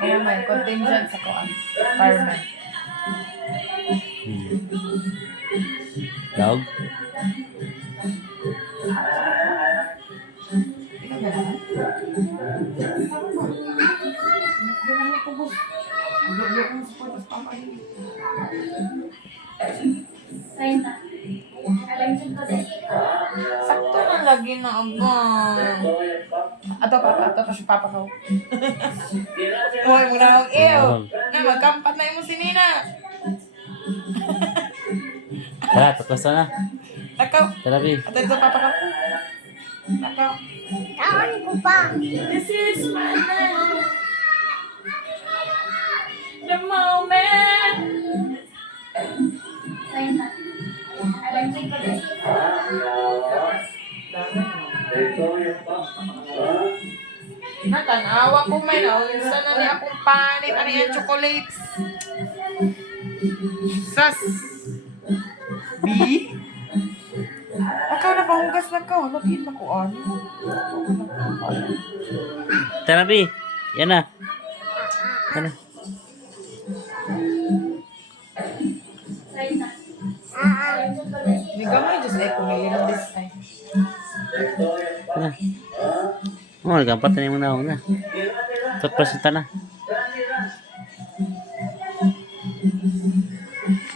Oh, may contingent sa kuan. Fireman. Dog? Sakto na lagi na abang. Ato pa si Papa ko. Hoy, muna akong iyo. Na, magkampat na yung si Nina. Tara, tapos na. Takaw. Tara, Bi. Ato dito Papa ko. Takaw. Kaon ko pa. This is my life. The moment. Natanawa ko may naunsa na ni akong panit. Ano yan, chocolates? Sas. B? Akaw na pahugas lang ka. Lapiin na ko ano. Tara, Bi. Yan na. Tara. Di gamay, just like kumilin this time. Tara. Oh, nagkampat na yung mga na. Tapos na.